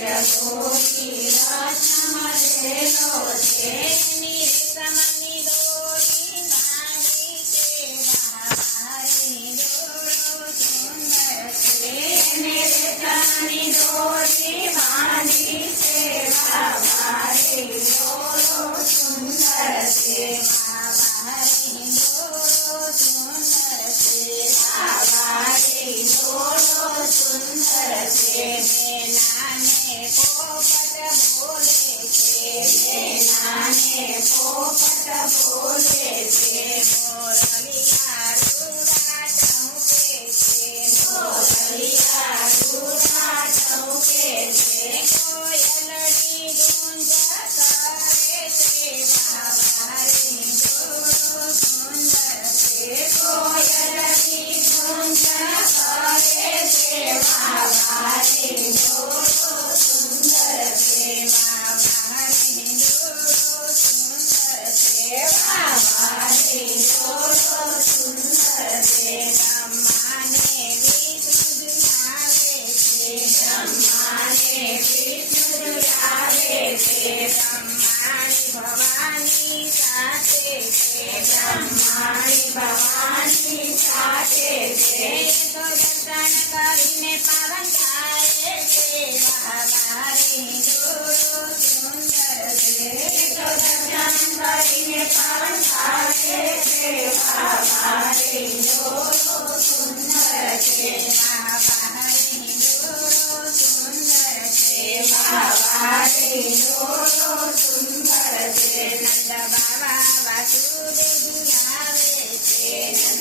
रघु की राजमरे लो से મોરા તે બ્રહ્માણી ભવાની સાથે તે બ્રહ્માણી ભવાની સાથે તે તો દર્શન કરીને પાવન થાય છે વાવારી ગુરુ સુંદર છે તો દર્શન કરીને પાવન થાય છે વાવારી ગુરુ સુંદર છે વાવારી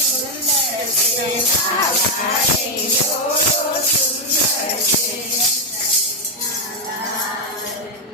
સુંદર છે મારે